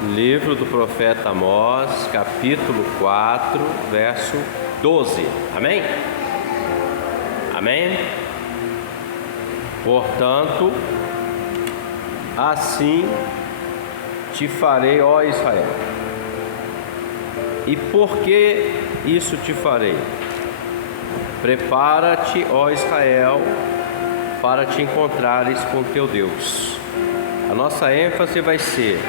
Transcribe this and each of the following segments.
Livro do profeta Amós, capítulo 4, verso 12. Amém? Amém? Portanto, assim te farei, ó Israel. E por que isso te farei? Prepara-te, ó Israel, para te encontrares com teu Deus. A nossa ênfase vai ser: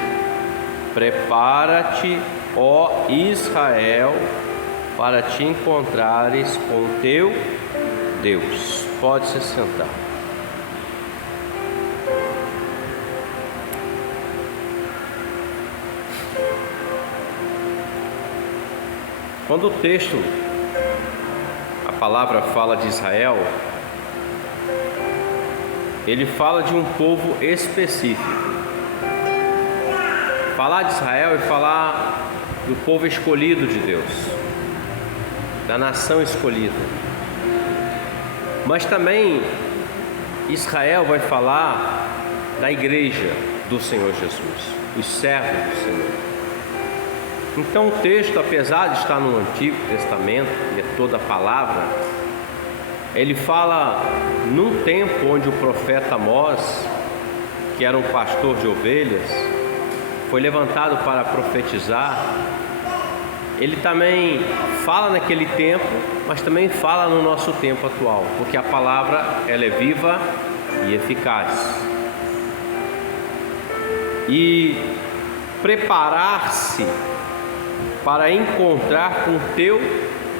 prepara-te, ó Israel, para te encontrares com teu Deus. Pode se sentar. Quando o texto, a palavra fala de Israel, ele fala de um povo específico. Falar de Israel é falar do povo escolhido de Deus, da nação escolhida. Mas também Israel vai falar da igreja do Senhor Jesus, os servos do Senhor. Então o texto, apesar de estar no Antigo Testamento, e é toda a palavra, ele fala num tempo onde o profeta Amós, que era um pastor de ovelhas, foi levantado para profetizar. Ele também fala naquele tempo, mas também fala no nosso tempo atual, porque a palavra ela é viva e eficaz. E preparar-se para encontrar com teu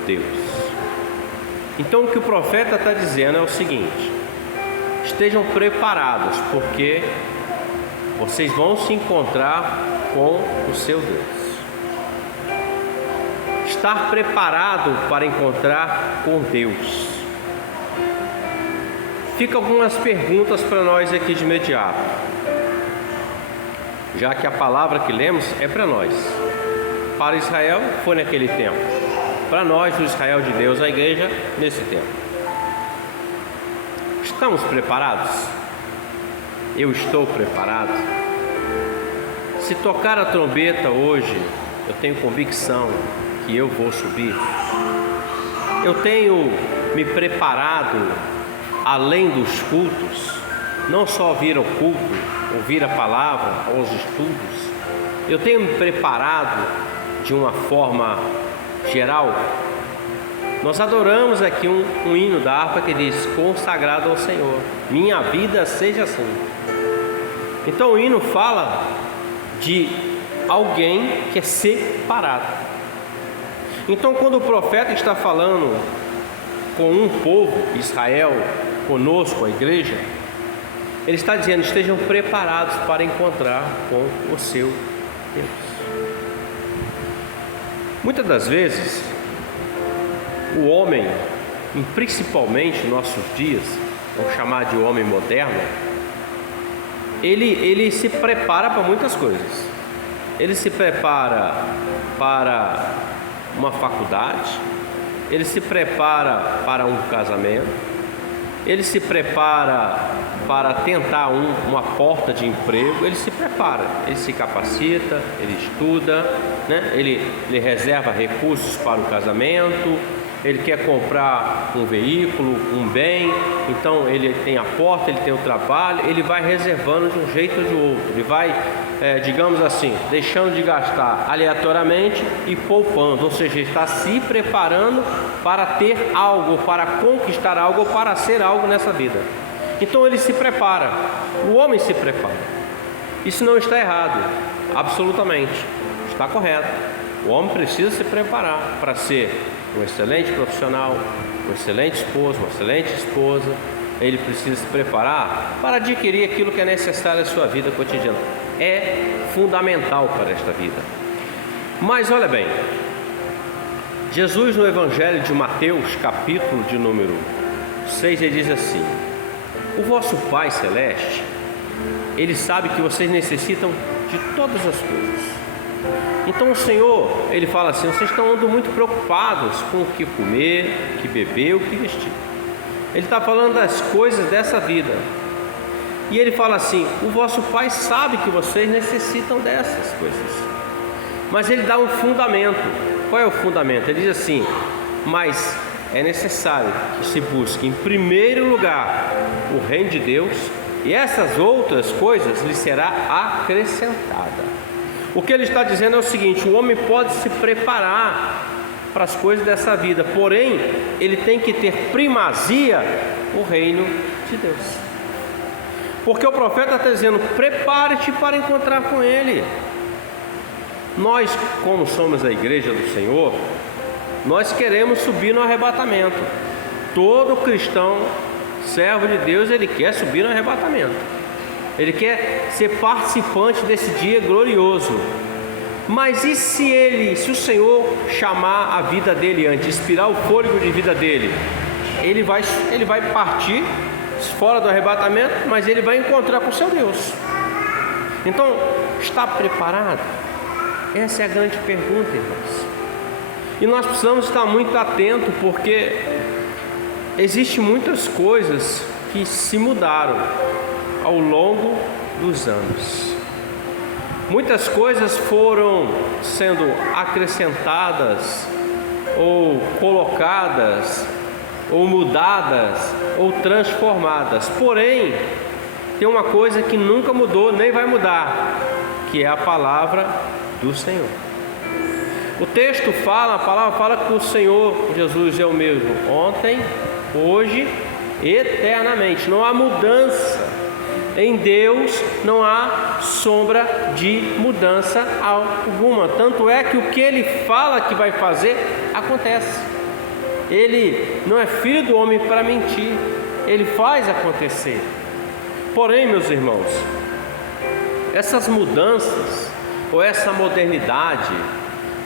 Deus. Então o que o profeta está dizendo é o seguinte: estejam preparados, porque vocês vão se encontrar com o seu Deus. Estar preparado para encontrar com Deus. Fica algumas perguntas para nós aqui de imediato, já que a palavra que lemos é para nós. Para Israel foi naquele tempo, para nós, o Israel de Deus, a igreja, nesse tempo. Estamos preparados? Eu estou preparado? Se tocar a trombeta hoje, eu tenho convicção que eu vou subir. Eu tenho me preparado além dos cultos, não só vir ao culto, ouvir a palavra, aos estudos. Eu tenho me preparado de uma forma geral. Nós adoramos aqui um hino da harpa que diz: consagrado ao Senhor, minha vida seja assim. Então o hino fala de alguém que é separado. Então quando o profeta está falando com um povo, Israel, conosco, a igreja, ele está dizendo: estejam preparados para encontrar com o seu Deus. Muitas das vezes o homem, e principalmente nos nossos dias, vamos chamar de homem moderno, ele se prepara para muitas coisas. Ele se prepara para uma faculdade, ele se prepara para um casamento, ele se prepara para tentar uma porta de emprego, ele se prepara, ele se capacita, ele estuda, né? ele reserva recursos para o casamento, ele quer comprar um veículo, um bem, então ele tem a porta, ele tem o trabalho, ele vai reservando de um jeito ou de outro, ele vai, digamos assim, deixando de gastar aleatoriamente e poupando, ou seja, ele está se preparando para ter algo, para conquistar algo, para ser algo nessa vida. Então ele se prepara, o homem se prepara. Isso não está errado, absolutamente, está correto. O homem precisa se preparar para ser um excelente profissional, um excelente esposo, uma excelente esposa. Ele precisa se preparar para adquirir aquilo que é necessário à sua vida cotidiana. É fundamental para esta vida. Mas olha bem, Jesus no Evangelho de Mateus, capítulo de número 6, ele diz assim: o vosso Pai Celeste, Ele sabe que vocês necessitam de todas as coisas. Então o Senhor, Ele fala assim: vocês estão andando muito preocupados com o que comer, o que beber, o que vestir. Ele está falando das coisas dessa vida. E ele fala assim: o vosso Pai sabe que vocês necessitam dessas coisas. Mas ele dá um fundamento. Qual é o fundamento? Ele diz assim: mas é necessário que se busque em primeiro lugar o reino de Deus, e essas outras coisas lhe será acrescentada. O que ele está dizendo é o seguinte: o homem pode se preparar para as coisas dessa vida, porém ele tem que ter primazia o reino de Deus. Porque o profeta está dizendo: prepare-te para encontrar com Ele. Nós, como somos a igreja do Senhor, nós queremos subir no arrebatamento. Todo cristão, servo de Deus, ele quer subir no arrebatamento. Ele quer ser participante desse dia glorioso. Mas e se o Senhor chamar a vida dele antes, inspirar o fôlego de vida dele, ele vai partir fora do arrebatamento, mas ele vai encontrar com o seu Deus. Então, está preparado? Essa é a grande pergunta, irmãos. E nós precisamos estar muito atentos, porque existem muitas coisas que se mudaram ao longo dos anos. Muitas coisas foram sendo acrescentadas, ou colocadas, ou mudadas, ou transformadas. Porém, tem uma coisa que nunca mudou, nem vai mudar, que é a palavra do Senhor. O texto fala, a palavra fala que o Senhor Jesus é o mesmo ontem, hoje, eternamente. Não há mudança. Em Deus não há sombra de mudança alguma. Tanto é que o que Ele fala que vai fazer, acontece. Ele não é filho do homem para mentir. Ele faz acontecer. Porém, meus irmãos, essas mudanças, ou essa modernidade,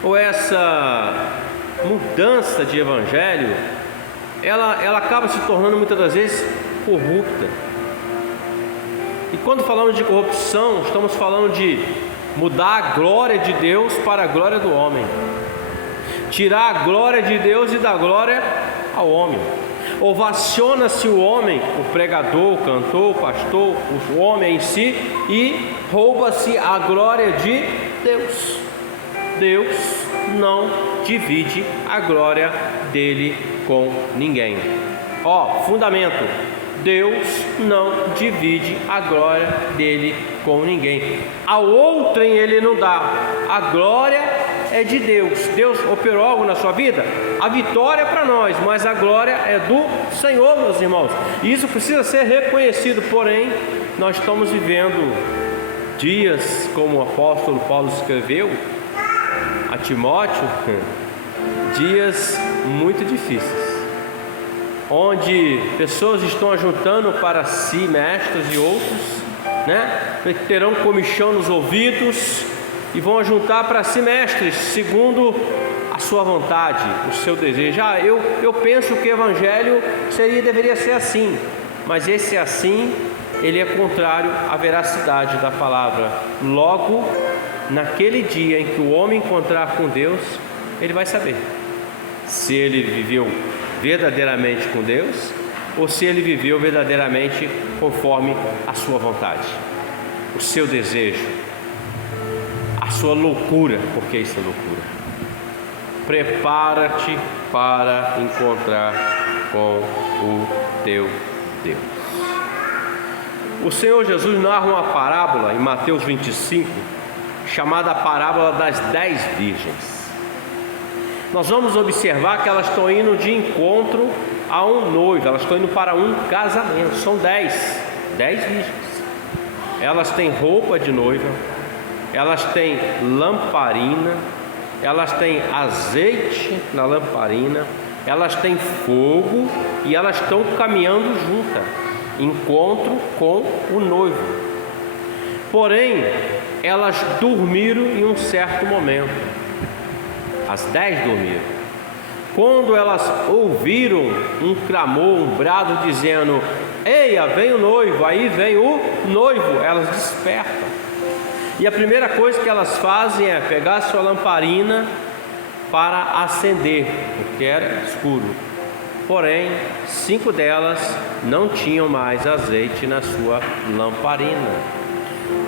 ou essa mudança de evangelho, ela acaba se tornando muitas das vezes corrupta. E quando falamos de corrupção, estamos falando de mudar a glória de Deus para a glória do homem, tirar a glória de Deus e dar glória ao homem. Ovaciona-se o homem, o pregador, o cantor, o pastor, o homem em si, e rouba-se a glória de Deus. Deus não divide a glória dele com ninguém. Fundamento: Deus não divide a glória dele com ninguém. A outrem ele não dá. A glória é de Deus. Deus operou algo na sua vida? A vitória é para nós, mas a glória é do Senhor, meus irmãos. E isso precisa ser reconhecido. Porém, nós estamos vivendo dias, como o apóstolo Paulo escreveu a Timóteo, dias muito difíceis, onde pessoas estão ajuntando para si mestres e outros, terão comichão nos ouvidos e vão ajuntar para si mestres segundo a sua vontade, o seu desejo. Eu penso que o evangelho deveria ser assim, mas esse assim, ele é contrário à veracidade da palavra. Logo, naquele dia em que o homem encontrar com Deus, ele vai saber se ele viveu verdadeiramente com Deus, ou se ele viveu verdadeiramente conforme a sua vontade, o seu desejo, a sua loucura, porque isso é loucura. Prepara-te para encontrar com o teu Deus. O Senhor Jesus narra uma parábola em Mateus 25, chamada a parábola das 10 virgens. Nós vamos observar que elas estão indo de encontro a um noivo, elas estão indo para um casamento. São 10 virgens. Elas têm roupa de noiva, elas têm lamparina, elas têm azeite na lamparina, elas têm fogo e elas estão caminhando juntas, encontro com o noivo. Porém, elas dormiram em um certo momento. As 10 dormiram. Quando elas ouviram um clamor, um brado dizendo: eia, vem o noivo, aí vem o noivo, elas despertam. E a primeira coisa que elas fazem é pegar a sua lamparina para acender, porque era escuro. porém 5 delas não tinham mais azeite na sua lamparina.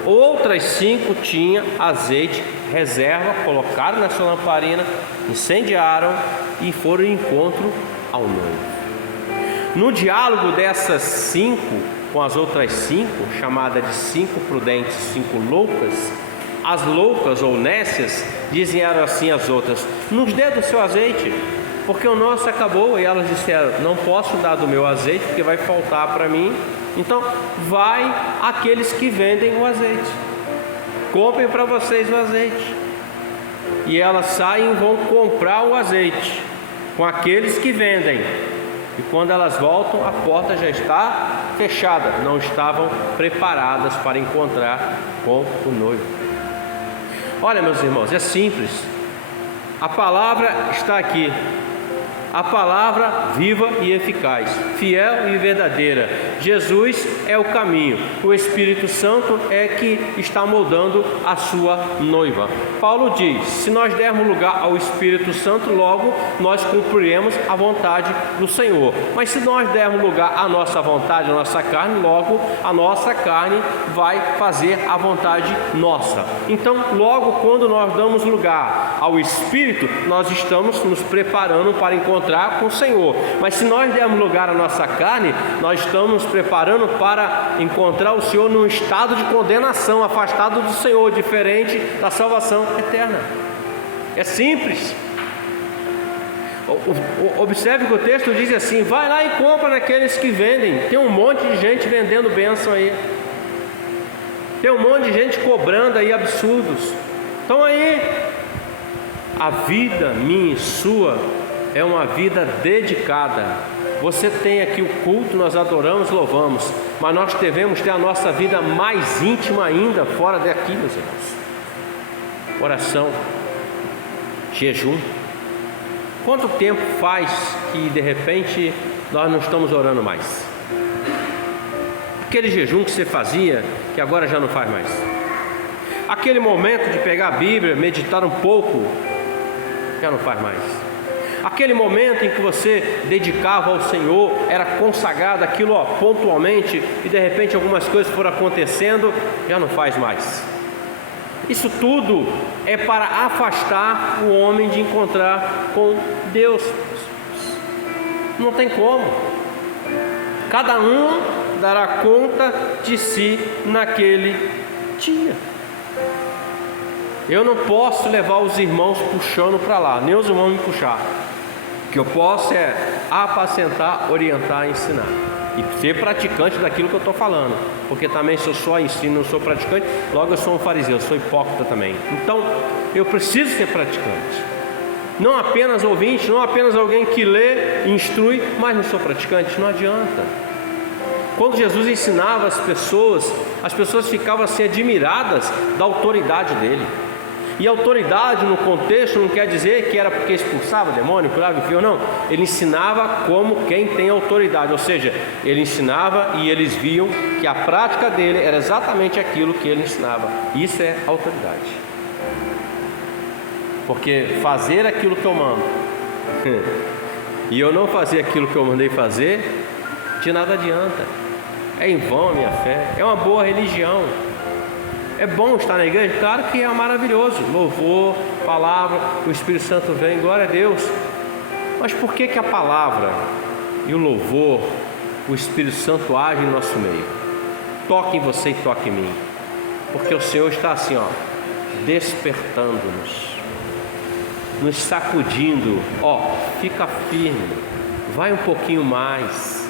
Outras 5 tinham azeite reserva, colocaram na sua lamparina, incendiaram e foram em encontro ao noivo. No diálogo dessas 5 com as outras 5, chamada de 5 prudentes, 5 loucas, as loucas ou nécias dizem assim às outras: nos dê do seu azeite, porque o nosso acabou. E elas disseram: não posso dar do meu azeite, porque vai faltar para mim. Então vai aqueles que vendem o azeite, comprem para vocês o azeite. E elas saem e vão comprar o azeite com aqueles que vendem. E quando elas voltam, a porta já está fechada, não estavam preparadas para encontrar com o noivo. Olha, meus irmãos, é simples. A palavra está aqui. A palavra viva e eficaz, fiel e verdadeira. Jesus é o caminho. O Espírito Santo é que está moldando a sua noiva. Paulo diz: se nós dermos lugar ao Espírito Santo, logo nós cumpriremos a vontade do Senhor. Mas se nós dermos lugar à nossa vontade, à nossa carne, logo a nossa carne vai fazer a vontade nossa. Então, logo quando nós damos lugar ao Espírito, nós estamos nos preparando para encontrar com o Senhor. Mas se nós dermos lugar à nossa carne, nós estamos nos preparando para encontrar o Senhor num estado de condenação, afastado do Senhor, diferente da salvação eterna. É simples. Observe que o texto diz assim: vai lá e compra naqueles que vendem. Tem um monte de gente vendendo bênção aí, tem um monte de gente cobrando aí absurdos. Então aí, a vida minha e sua é uma vida dedicada. Você tem aqui o culto, nós adoramos, louvamos, mas nós devemos ter a nossa vida mais íntima ainda fora daqui, meus irmãos. Oração, jejum. Quanto tempo faz que de repente nós não estamos orando mais? Aquele jejum que você fazia, que agora já não faz mais. Aquele momento de pegar a Bíblia, meditar um pouco, já não faz mais. Aquele momento em que você dedicava ao Senhor, era consagrado aquilo pontualmente, e de repente algumas coisas foram acontecendo, já não faz mais. Isso tudo é para afastar o homem de encontrar com Deus. Não tem como. Cada um dará conta de si naquele dia. Eu não posso levar os irmãos puxando para lá, nem os irmãos me puxar. O que eu posso é apacentar, orientar, ensinar e ser praticante daquilo que eu estou falando, porque também se eu só ensino, não sou praticante, logo eu sou um fariseu, eu sou hipócrita também. Então eu preciso ser praticante, não apenas ouvinte, não apenas alguém que lê, instrui, mas não sou praticante. Não adianta. Quando Jesus ensinava as pessoas ficavam assim admiradas da autoridade dele. E autoridade no contexto não quer dizer que era porque expulsava demônio, curava enfermo, não. Ele ensinava como quem tem autoridade, ou seja, ele ensinava e eles viam que a prática dele era exatamente aquilo que ele ensinava. Isso é autoridade. Porque fazer aquilo que eu mando e eu não fazer aquilo que eu mandei fazer, de nada adianta. É em vão a minha fé. É uma boa religião. É bom estar na igreja? Claro que é maravilhoso. Louvor, palavra, o Espírito Santo vem, glória a Deus. Mas por que a palavra e o louvor, o Espírito Santo age em nosso meio? Toque em você e toque em mim. Porque o Senhor está assim, despertando-nos, nos sacudindo. Fica firme, vai um pouquinho mais,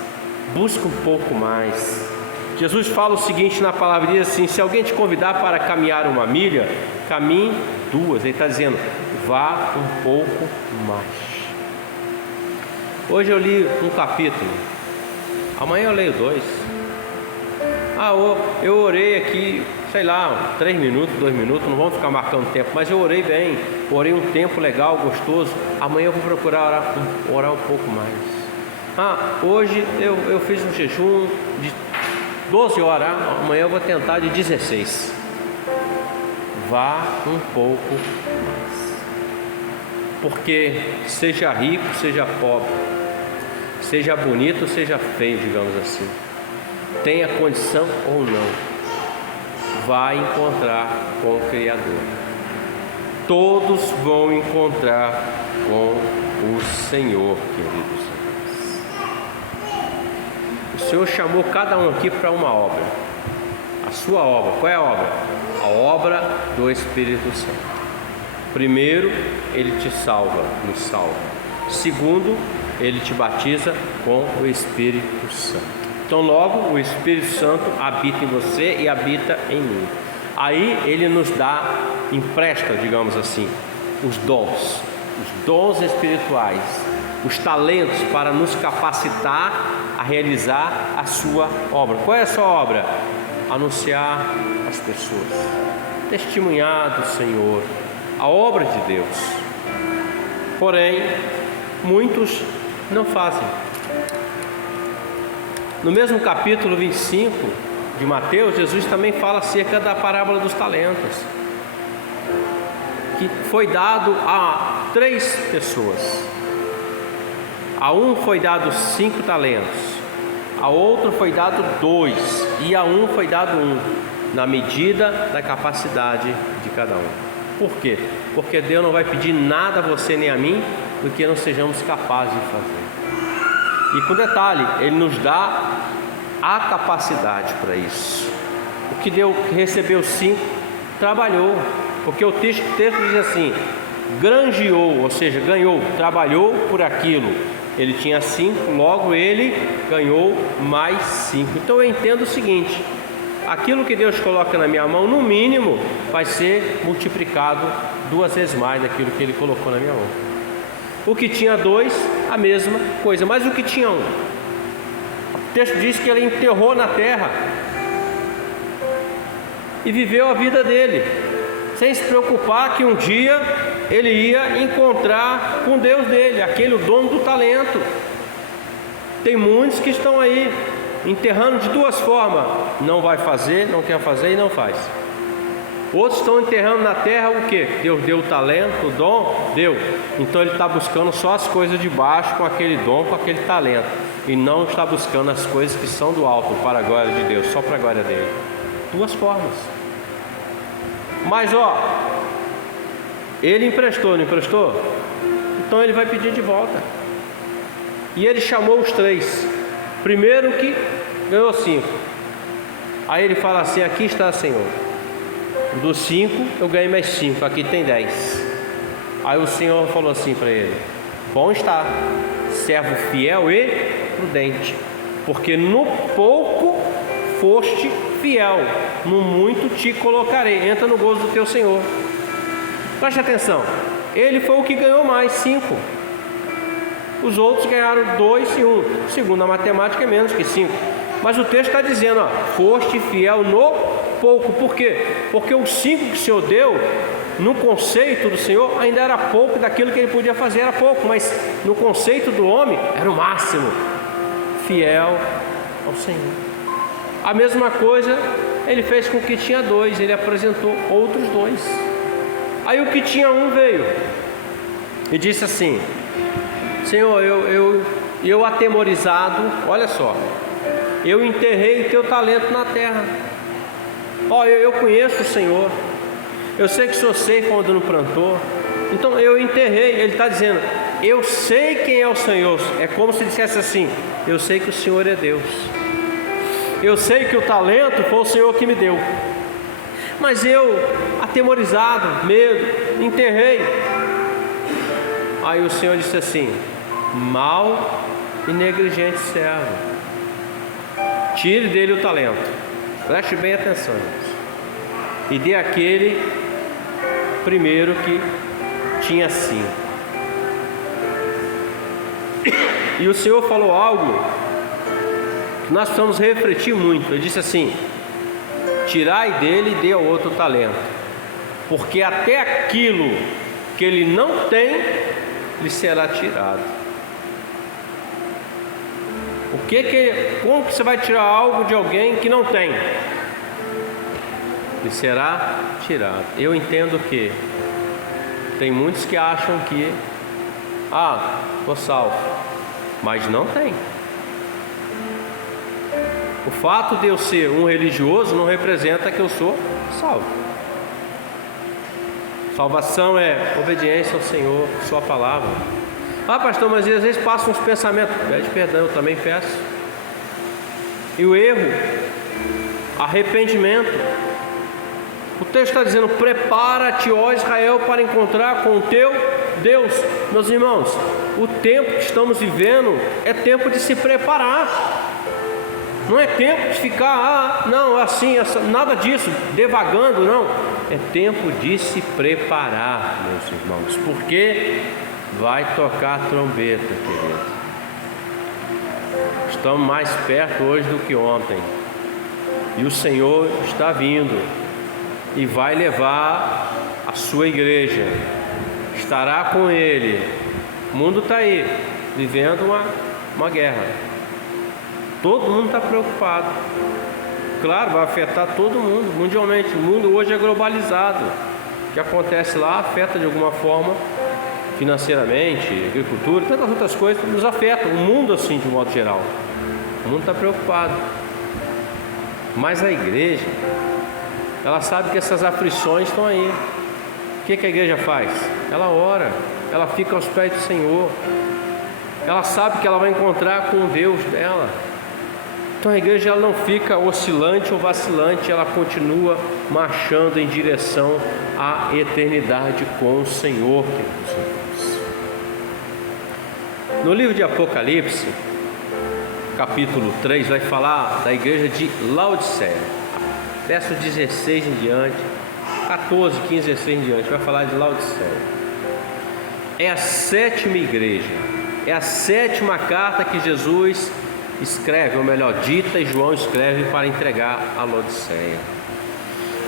busca um pouco mais. Jesus fala o seguinte na palavra, diz assim: se alguém te convidar para caminhar 1 milha, caminhe 2. Ele está dizendo: vá um pouco mais. Hoje eu li um capítulo, amanhã eu leio 2. Eu orei aqui, 3 minutos, 2 minutos, não vamos ficar marcando tempo, mas eu orei bem, orei um tempo legal, gostoso. Amanhã eu vou procurar orar um pouco mais. Hoje eu fiz um jejum de 12 horas, amanhã eu vou tentar de 16. Vá um pouco mais. Porque seja rico, seja pobre, seja bonito ou seja feio, digamos assim, tenha condição ou não, vai encontrar com o Criador. Todos vão encontrar com o Senhor, queridos. O Senhor chamou cada um aqui para uma obra. A sua obra, qual é a obra? A obra do Espírito Santo. Primeiro, Ele te salva, nos salva. Segundo, Ele te batiza com o Espírito Santo. Então logo o Espírito Santo habita em você e habita em mim. Aí Ele nos dá, empresta, digamos assim, os dons espirituais, os talentos para nos capacitar a realizar a sua obra. Qual é a sua obra? Anunciar às pessoas, testemunhar do Senhor, a obra de Deus. Porém, muitos não fazem. No mesmo capítulo 25 de Mateus, Jesus também fala acerca da parábola dos talentos, que foi dado a 3 pessoas. A um foi dado 5 talentos, a outro foi dado 2 e a um foi dado 1, na medida da capacidade de cada um. Por quê? Porque Deus não vai pedir nada a você nem a mim do que não sejamos capazes de fazer. E com detalhe, Ele nos dá a capacidade para isso. O que recebeu 5, trabalhou, porque o texto diz assim: granjeou, ou seja, ganhou, trabalhou por aquilo. Ele tinha 5, logo ele ganhou mais 5. Então eu entendo o seguinte: aquilo que Deus coloca na minha mão, no mínimo, vai ser multiplicado 2 vezes mais daquilo que Ele colocou na minha mão. O que tinha 2, a mesma coisa, mas o que tinha 1, o texto diz que ele enterrou na terra e viveu a vida dele, sem se preocupar que um dia ele ia encontrar com Deus dele, aquele dono do talento. Tem muitos que estão aí enterrando de 2 formas: não vai fazer, não quer fazer e não faz. Outros estão enterrando na terra o que? Deus deu o talento, o dom, deu. Então ele está buscando só as coisas de baixo com aquele dom, com aquele talento, e não está buscando as coisas que são do alto, para a glória de Deus, só para a glória dele. 2 formas. Mas ele emprestou, não emprestou? Então ele vai pedir de volta. E ele chamou os 3. Primeiro que ganhou 5. Aí ele fala assim: aqui está, Senhor. Dos 5 eu ganhei mais 5, aqui tem 10. Aí o Senhor falou assim para ele: bom está, servo fiel e prudente, porque no pouco foste fiel, no muito te colocarei. Entra no gozo do teu Senhor. Preste atenção, ele foi o que ganhou mais, 5. Os outros ganharam 2 e 1. Segundo a matemática é menos que 5. Mas o texto está dizendo: foste fiel no pouco. Por quê? Porque os 5 que o Senhor deu, no conceito do Senhor, ainda era pouco. Daquilo que ele podia fazer era pouco, mas no conceito do homem era o máximo. Fiel ao Senhor. A mesma coisa ele fez com o que tinha 2. Ele apresentou outros 2. Aí o que tinha 1 veio e disse assim: Senhor, eu atemorizado, olha só, eu enterrei o teu talento na terra. Eu conheço o Senhor, eu sei que o Senhor sei quando não plantou, então eu enterrei. Ele está dizendo: eu sei quem é o Senhor. É como se dissesse assim: eu sei que o Senhor é Deus, eu sei que o talento foi o Senhor que me deu, mas eu, atemorizado, medo, enterrei. Aí o Senhor disse assim: mau e negligente servo, tire dele o talento. Preste bem atenção, gente, e dê aquele primeiro que tinha 5. E o Senhor falou algo que nós precisamos refletir muito. Ele disse assim: tirai dele e dê ao outro talento, porque até aquilo que ele não tem lhe será tirado. Como que você vai tirar algo de alguém que não tem? Lhe será tirado. Eu entendo que tem muitos que acham que estou salvo, mas não tem. O fato de eu ser um religioso não representa que eu sou salvo. Salvação é obediência ao Senhor, sua palavra. Ah, pastor, mas às vezes passam uns pensamentos. Pede perdão, eu também peço. E o erro, arrependimento. O texto está dizendo: prepara-te, ó Israel, para encontrar com o teu Deus. Meus irmãos, o tempo que estamos vivendo é tempo de se preparar. Não é tempo de ficar, não, assim, nada disso, devagando, não. É tempo de se preparar, meus irmãos, porque vai tocar a trombeta, querido. Estamos mais perto hoje do que ontem. E o Senhor está vindo e vai levar a sua igreja. Estará com Ele. O mundo está aí, vivendo uma guerra. Todo mundo está preocupado. Claro, vai afetar todo mundo, mundialmente. O mundo hoje é globalizado. O que acontece lá afeta de alguma forma, financeiramente, agricultura, tantas outras coisas, nos afetam. O mundo assim, de modo geral. O mundo está preocupado. Mas a igreja, ela sabe que essas aflições estão aí. O que a igreja faz? Ela ora, ela fica aos pés do Senhor. Ela sabe que ela vai encontrar com o Deus dela. Então a igreja, ela não fica oscilante ou vacilante, ela continua marchando em direção à eternidade com o Senhor. No livro de Apocalipse, capítulo 3, vai falar da igreja de Laodiceia. Verso 16 em diante, 14, 15, 16 em diante, vai falar de Laodiceia. É a sétima igreja, é a sétima carta que Jesus escreve, ou melhor, dita, e João escreve para entregar a Laodiceia.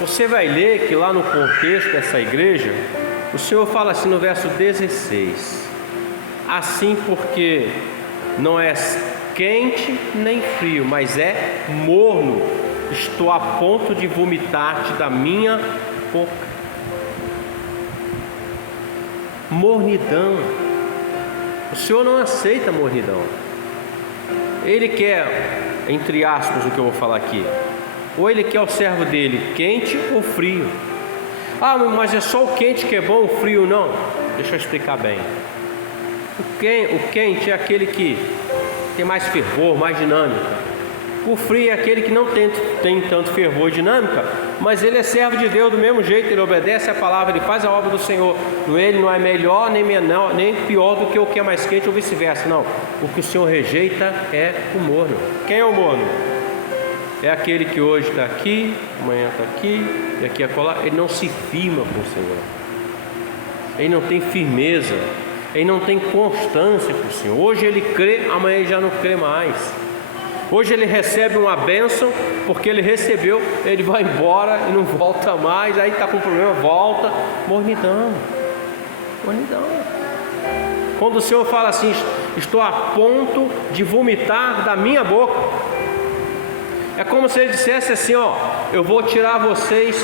Você vai ler que lá no contexto dessa igreja, o Senhor fala assim no verso 16: assim, porque não é quente nem frio, mas é morno, estou a ponto de vomitar-te da minha boca. Mornidão. O Senhor não aceita mornidão. Ele quer, entre aspas, o que eu vou falar aqui, ou ele quer o servo dele quente ou frio. Ah, mas é só o quente que é bom, o frio não. Deixa eu explicar bem. O quente é aquele que tem mais fervor, mais dinâmica. O frio é aquele que não tem tanto fervor e dinâmica, mas ele é servo de Deus do mesmo jeito, ele obedece a palavra, ele faz a obra do Senhor. Ele não é melhor, nem menor, nem pior do que o que é mais quente ou vice-versa, não. O que o Senhor rejeita é o morno. Quem é o morno? É aquele que hoje está aqui, amanhã está aqui, e aqui acolá. Ele não se firma com o Senhor. Ele não tem firmeza. Ele não tem constância com o Senhor. Hoje ele crê, amanhã ele já não crê mais. Hoje ele recebe uma bênção, porque ele recebeu, ele vai embora e não volta mais. Aí está com problema, volta. Mornidão. Mornidão. Quando o Senhor fala assim: estou a ponto de vomitar da minha boca, é como se ele dissesse assim: ó, eu vou tirar vocês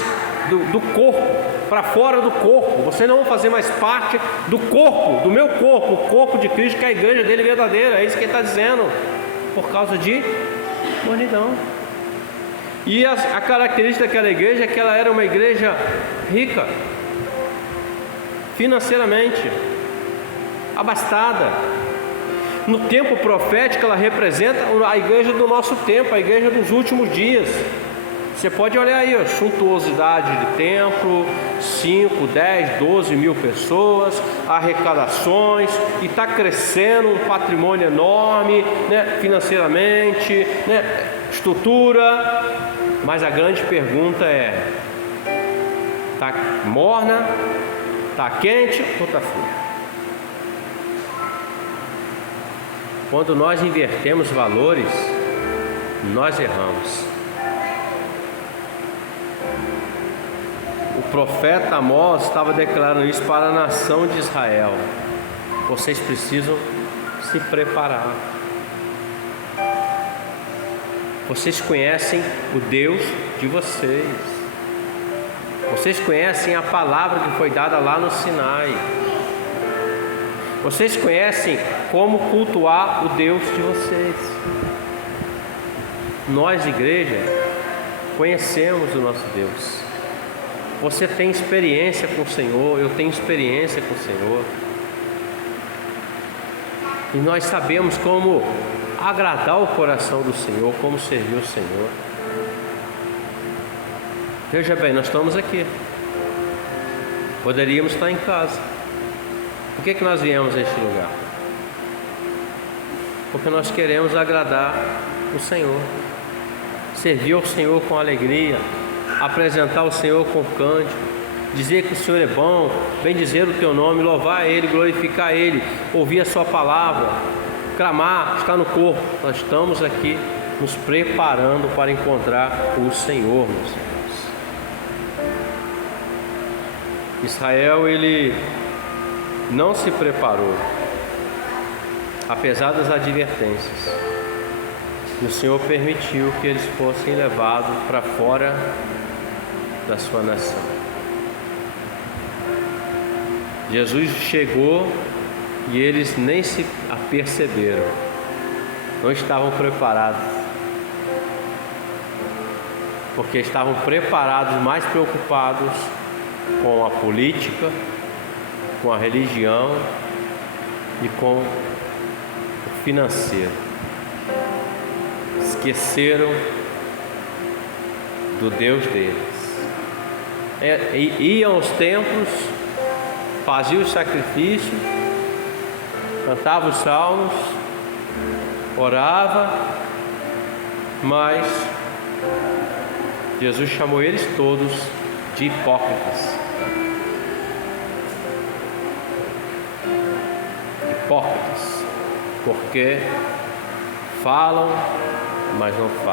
do corpo, para fora do corpo. Vocês não vão fazer mais parte do corpo, do meu corpo, o corpo de Cristo, que é a igreja dele verdadeira. É isso que ele está dizendo, por causa de mornidão. E a característica daquela igreja é que ela era uma igreja rica, financeiramente, abastada. No tempo profético, ela representa a igreja do nosso tempo, a igreja dos últimos dias. Você pode olhar aí, ó, suntuosidade de templo, 5, 10, 12 mil pessoas, arrecadações, e está crescendo um patrimônio enorme, né, financeiramente, né, estrutura. Mas a grande pergunta é: está morna, está quente ou está fria? Quando nós invertemos valores, nós erramos. O profeta Amós estava declarando isso para a nação de Israel: vocês precisam se preparar. Vocês conhecem o Deus de vocês. Vocês conhecem a palavra que foi dada lá no Sinai. Vocês conhecem como cultuar o Deus de vocês. Nós, igreja, conhecemos o nosso Deus. Você tem experiência com o Senhor, eu tenho experiência com o Senhor. E nós sabemos como agradar o coração do Senhor, como servir o Senhor. Veja bem, nós estamos aqui. Poderíamos estar em casa. Por que nós viemos a este lugar? Porque nós queremos agradar o Senhor, servir ao Senhor com alegria, apresentar o Senhor com cântico, dizer que o Senhor é bom, bendizer o teu nome, louvar Ele, glorificar Ele, ouvir a sua palavra, clamar, estar no corpo. Nós estamos aqui nos preparando para encontrar o Senhor, meus irmãos. Israel, ele não se preparou, apesar das advertências. E o Senhor permitiu que eles fossem levados para fora da sua nação. Jesus chegou e eles nem se aperceberam, não estavam preparados, porque estavam preparados, mais preocupados com a política, com a religião e com o financeiro. Esqueceram do Deus deles. Iam aos templos, faziam os sacrifícios, cantavam os salmos, orava, mas Jesus chamou eles todos de hipócritas. Hipócritas, porque falam, mas não fazem.